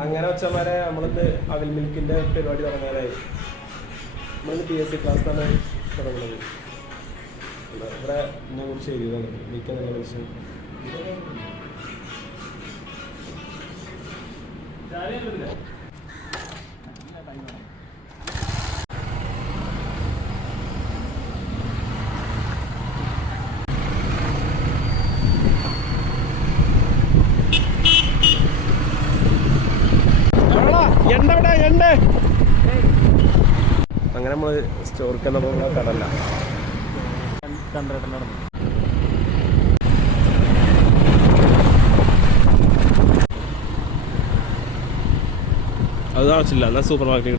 അങ്ങനെ വെച്ചമാരെ നമ്മളിന്ന് അവിൽ മിൽക്കിന്റെ പരിപാടി തുടങ്ങാനായി. നമ്മളിന്ന് PSC ക്ലാസ്സാണ് തുടങ്ങുന്നത്. ഇവിടെ എന്നെ കുറിച്ച് എഴുതിയതാണ് മിൽക്കെന്നെ കുറിച്ച്. അങ്ങനെ നമ്മള് സ്റ്റോർക്ക് കടല്ല അത് ആവശ്യമില്ല. എന്നാൽ സൂപ്പർ മാർക്കറ്റ്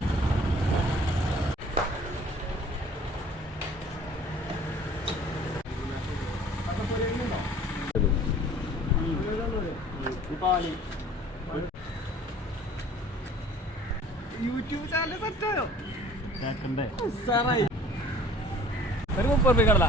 യൂട്യൂബ് ചാനൽ സെറ്റായോ? ഒരു 30 കടല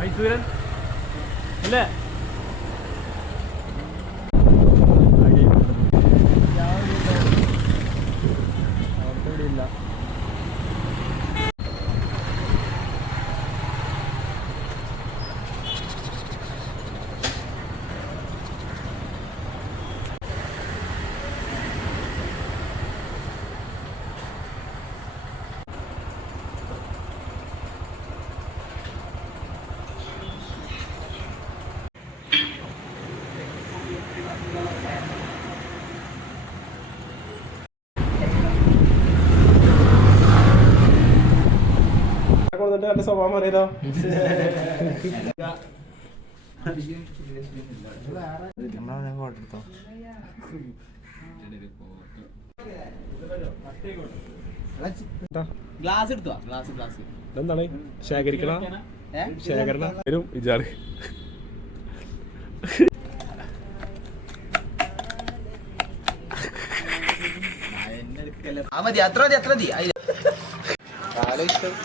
മൈസൂരൻ അല്ലേ? നല്ല സ്വഭാവം അറിയാലോ. എന്താണ് ശേഖരണ വരും വിചാറ്.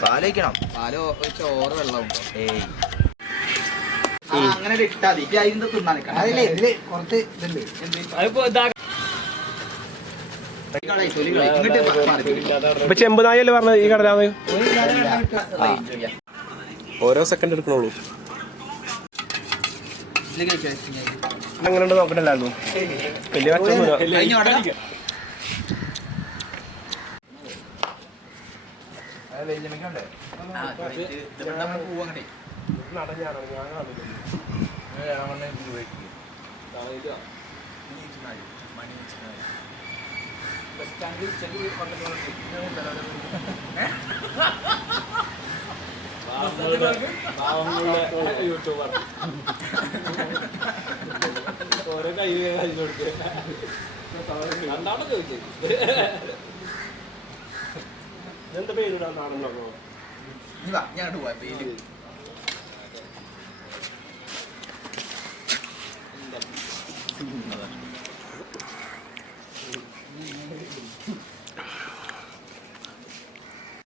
പാലോക്കണം. പാലോ ചോറ് വെള്ളമുണ്ടോ? അങ്ങനെ ഇട്ടാ മതി. അതിന്റെ തിന്നാൻ അതിലെ ഇതില് കുറച്ച് ഇതുണ്ട്. ഇപ്പൊ ചെമ്പുനായല്ലേ പറഞ്ഞത് ഈ കടലാന്ന്? ഓരോ സെക്കൻഡ് എടുക്കണുള്ളൂ. അങ്ങനെ ഉണ്ട് നോക്കണ്ടല്ലായിരുന്നു. വലിയ കച്ചൊന്നുമില്ല. യൂട്യൂബർ ഓരോ കൈ കൊടുക്കുക ചോദിച്ചു. എന്താ പേരിടാൻ നാടെന്നോ? ഞാൻ പോവാ പേര്